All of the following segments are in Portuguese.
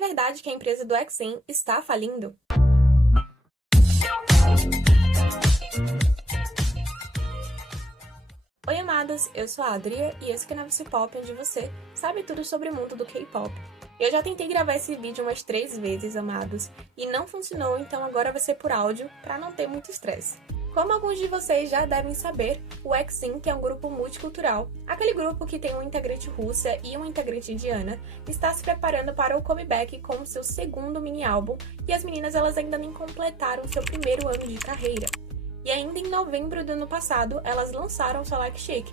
verdade que a empresa do EXIN está falindo? Oi, amados, eu sou a Adria e esse canal é Pop, onde você sabe tudo sobre o mundo do K-pop. Eu já tentei gravar esse vídeo umas 3 vezes, amados, e não funcionou, então agora vai ser por áudio, para não ter muito estresse. Como alguns de vocês já devem saber, o EXIN, que é um grupo multicultural, aquele grupo que tem uma integrante russa e uma integrante indiana, está se preparando para o comeback com seu segundo mini-álbum, e as meninas elas ainda nem completaram seu primeiro ano de carreira. E ainda em novembro do ano passado, elas lançaram seu Like Chic,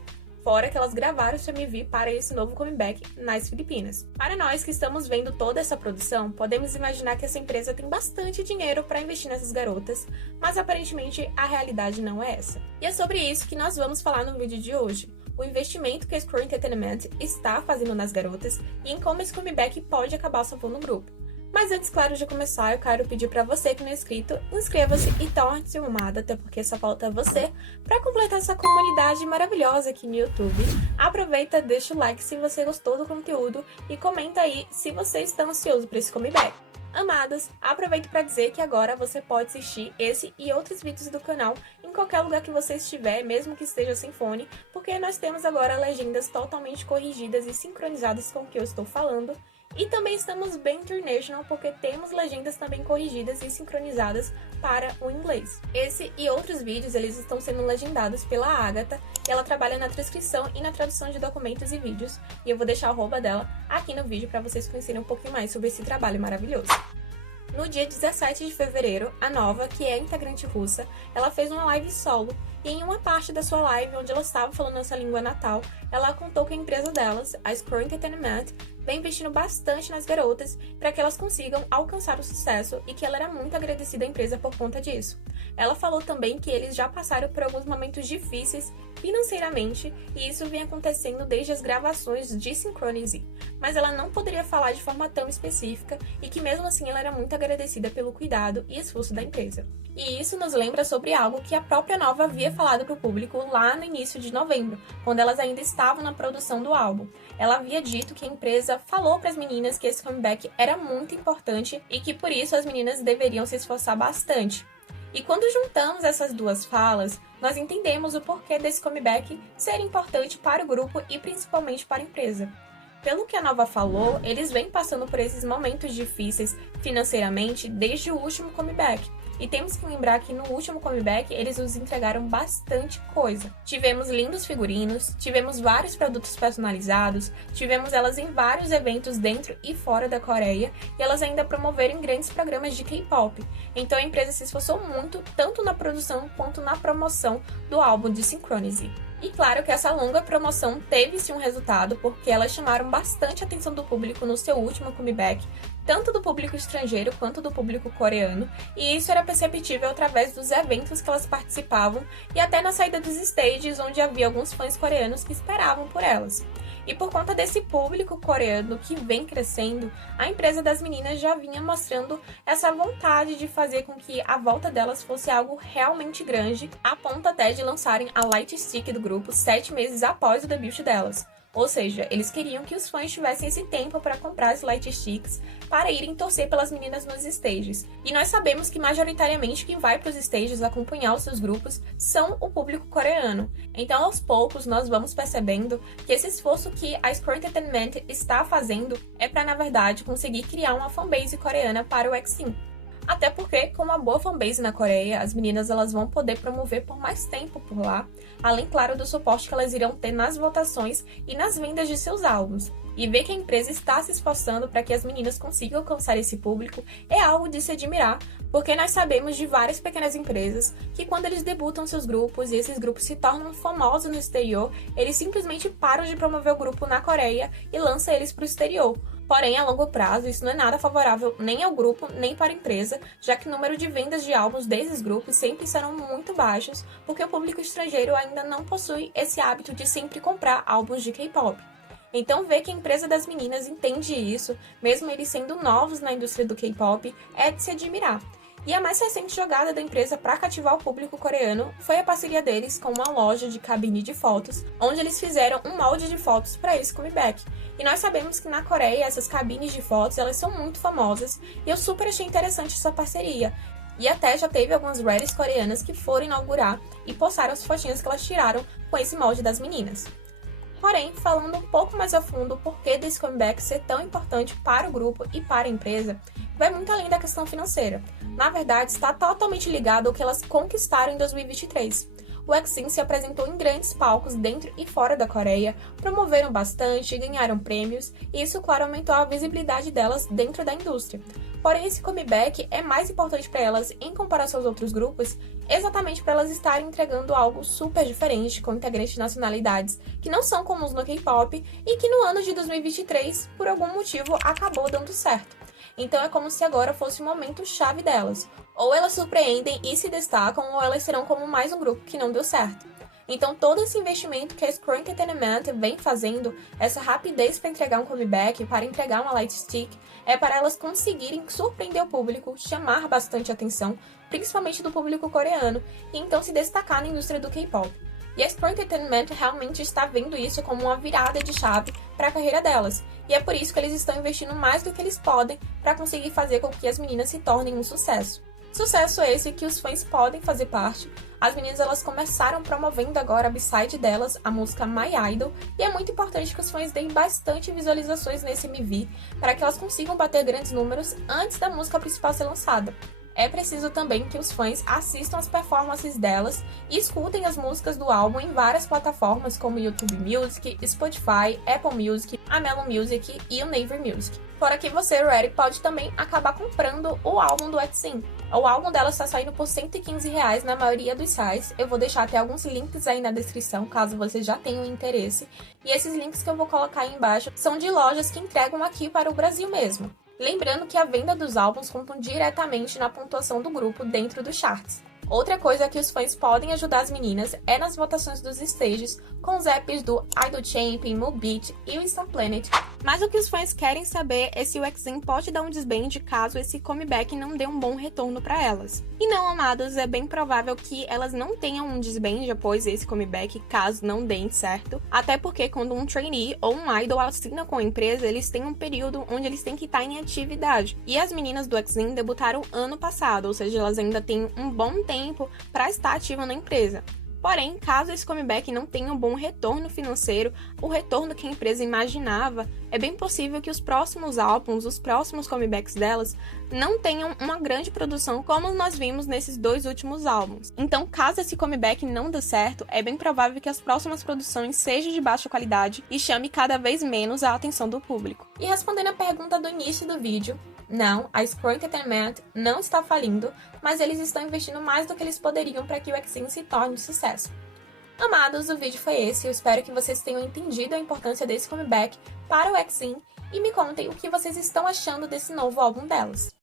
fora que elas gravaram seu MV para esse novo comeback nas Filipinas. Para nós que estamos vendo toda essa produção, podemos imaginar que essa empresa tem bastante dinheiro para investir nessas garotas, mas aparentemente a realidade não é essa. E é sobre isso que nós vamos falar no vídeo de hoje. O investimento que a Square Entertainment está fazendo nas garotas e em como esse comeback pode acabar salvando o grupo. Mas antes, claro, de começar, eu quero pedir para você que não é inscrito, inscreva-se e torne-se uma amada, até porque só falta você para completar essa comunidade maravilhosa aqui no YouTube. Aproveita, deixa o like se você gostou do conteúdo e comenta aí se você está ansioso para esse comeback. Amadas, aproveito para dizer que agora você pode assistir esse e outros vídeos do canal em qualquer lugar que você estiver, mesmo que esteja sem fone, porque nós temos agora legendas totalmente corrigidas e sincronizadas com o que eu estou falando. E também estamos bem international, porque temos legendas também corrigidas e sincronizadas para o inglês. Esse e outros vídeos, eles estão sendo legendados pela Agatha, e ela trabalha na transcrição e na tradução de documentos e vídeos, e eu vou deixar o arroba dela aqui no vídeo para vocês conhecerem um pouquinho mais sobre esse trabalho maravilhoso. No dia 17 de fevereiro, a Nova, que é integrante russa, ela fez uma live solo, e em uma parte da sua live, onde ela estava falando essa língua natal, ela contou que a empresa delas, a Square Entertainment, vem investindo bastante nas garotas para que elas consigam alcançar o sucesso e que ela era muito agradecida à empresa por conta disso. Ela falou também que eles já passaram por alguns momentos difíceis financeiramente e isso vem acontecendo desde as gravações de Synchronize, mas ela não poderia falar de forma tão específica e que mesmo assim ela era muito agradecida pelo cuidado e esforço da empresa. E isso nos lembra sobre algo que a própria Nova havia falado para o público lá no início de novembro, quando elas ainda estavam na produção do álbum. Ela havia dito que a empresa falou para as meninas que esse comeback era muito importante e que por isso as meninas deveriam se esforçar bastante. E quando juntamos essas duas falas, nós entendemos o porquê desse comeback ser importante para o grupo e principalmente para a empresa. Pelo que a Nova falou, eles vêm passando por esses momentos difíceis financeiramente desde o último comeback. E temos que lembrar que no último comeback eles nos entregaram bastante coisa. Tivemos lindos figurinos, tivemos vários produtos personalizados, tivemos elas em vários eventos dentro e fora da Coreia e elas ainda promoveram grandes programas de K-pop. Então a empresa se esforçou muito, tanto na produção quanto na promoção do álbum de Synchronize. E claro que essa longa promoção teve-se um resultado, porque elas chamaram bastante a atenção do público no seu último comeback, tanto do público estrangeiro quanto do público coreano, e isso era perceptível através dos eventos que elas participavam e até na saída dos stages, onde havia alguns fãs coreanos que esperavam por elas. E por conta desse público coreano que vem crescendo, a empresa das meninas já vinha mostrando essa vontade de fazer com que a volta delas fosse algo realmente grande, a ponto até de lançarem a Light Stick do grupo 7 meses após o debut delas. Ou seja, eles queriam que os fãs tivessem esse tempo para comprar as Light Sticks para irem torcer pelas meninas nos stages. E nós sabemos que majoritariamente quem vai para os stages acompanhar os seus grupos são o público coreano. Então, aos poucos, nós vamos percebendo que esse esforço que a Square Entertainment está fazendo é para, na verdade, conseguir criar uma fanbase coreana para o EXIN. Até porque, com uma boa fanbase na Coreia, as meninas elas vão poder promover por mais tempo por lá, além, claro, do suporte que elas irão ter nas votações e nas vendas de seus álbuns. E ver que a empresa está se esforçando para que as meninas consigam alcançar esse público é algo de se admirar, porque nós sabemos de várias pequenas empresas que quando eles debutam seus grupos e esses grupos se tornam famosos no exterior, eles simplesmente param de promover o grupo na Coreia e lançam eles para o exterior. Porém, a longo prazo, isso não é nada favorável nem ao grupo, nem para a empresa, já que o número de vendas de álbuns desses grupos sempre serão muito baixos, porque o público estrangeiro ainda não possui esse hábito de sempre comprar álbuns de K-pop. Então, ver que a empresa das meninas entende isso, mesmo eles sendo novos na indústria do K-pop, é de se admirar. E a mais recente jogada da empresa para cativar o público coreano foi a parceria deles com uma loja de cabine de fotos, onde eles fizeram um molde de fotos para esse comeback. E nós sabemos que na Coreia essas cabines de fotos elas são muito famosas e eu super achei interessante essa parceria. E até já teve algumas reddits coreanas que foram inaugurar e postaram as fotinhas que elas tiraram com esse molde das meninas. Porém, falando um pouco mais a fundo o porquê desse comeback ser tão importante para o grupo e para a empresa, vai muito além da questão financeira. Na verdade, está totalmente ligado ao que elas conquistaram em 2023. O EXIN se apresentou em grandes palcos dentro e fora da Coreia, promoveram bastante, ganharam prêmios, e isso, claro, aumentou a visibilidade delas dentro da indústria. Porém, esse comeback é mais importante para elas em comparação aos outros grupos, exatamente para elas estarem entregando algo super diferente com integrantes de nacionalidades que não são comuns no K-pop e que no ano de 2023, por algum motivo, acabou dando certo. Então é como se agora fosse o momento chave delas. Ou elas surpreendem e se destacam, ou elas serão como mais um grupo que não deu certo. Então todo esse investimento que a Screw Entertainment vem fazendo, essa rapidez para entregar um comeback, para entregar uma light stick, é para elas conseguirem surpreender o público, chamar bastante atenção, principalmente do público coreano, e então se destacar na indústria do K-pop. E a Screw Entertainment realmente está vendo isso como uma virada de chave para a carreira delas, e é por isso que eles estão investindo mais do que eles podem para conseguir fazer com que as meninas se tornem um sucesso. Sucesso esse que os fãs podem fazer parte. As meninas elas começaram promovendo agora a B-side delas, a música My Idol, e é muito importante que os fãs deem bastante visualizações nesse MV para que elas consigam bater grandes números antes da música principal ser lançada. É preciso também que os fãs assistam as performances delas e escutem as músicas do álbum em várias plataformas como YouTube Music, Spotify, Apple Music, Amelo Music e o Naver Music. Fora que você, Ready, pode também acabar comprando o álbum do EXIN. O álbum dela está saindo por R$115 na maioria dos sites. Eu vou deixar até alguns links aí na descrição, caso você já tenha interesse. E esses links que eu vou colocar aí embaixo são de lojas que entregam aqui para o Brasil mesmo. Lembrando que a venda dos álbuns contam diretamente na pontuação do grupo dentro dos charts. Outra coisa que os fãs podem ajudar as meninas é nas votações dos stages, com os apps do Idol Champion, Mobeat e o Star Planet. Mas o que os fãs querem saber é se o EXIN pode dar um desband caso esse comeback não dê um bom retorno para elas. E não, amados, é bem provável que elas não tenham um desband após esse comeback, caso não deem certo. Até porque quando um trainee ou um idol assina com a empresa, eles têm um período onde eles têm que estar em atividade. E as meninas do EXIN debutaram ano passado, ou seja, elas ainda têm um bom tempo para estar ativa na empresa. Porém, caso esse comeback não tenha um bom retorno financeiro, o retorno que a empresa imaginava, é bem possível que os próximos álbuns, os próximos comebacks delas, não tenham uma grande produção como nós vimos nesses 2 últimos álbuns. Então, caso esse comeback não dê certo, é bem provável que as próximas produções sejam de baixa qualidade e chame cada vez menos a atenção do público. E respondendo a pergunta do início do vídeo, não, a Screw Entertainment não está falindo, mas eles estão investindo mais do que eles poderiam para que o EXIN se torne um sucesso. Amados, o vídeo foi esse, eu espero que vocês tenham entendido a importância desse comeback para o EXIN e me contem o que vocês estão achando desse novo álbum delas.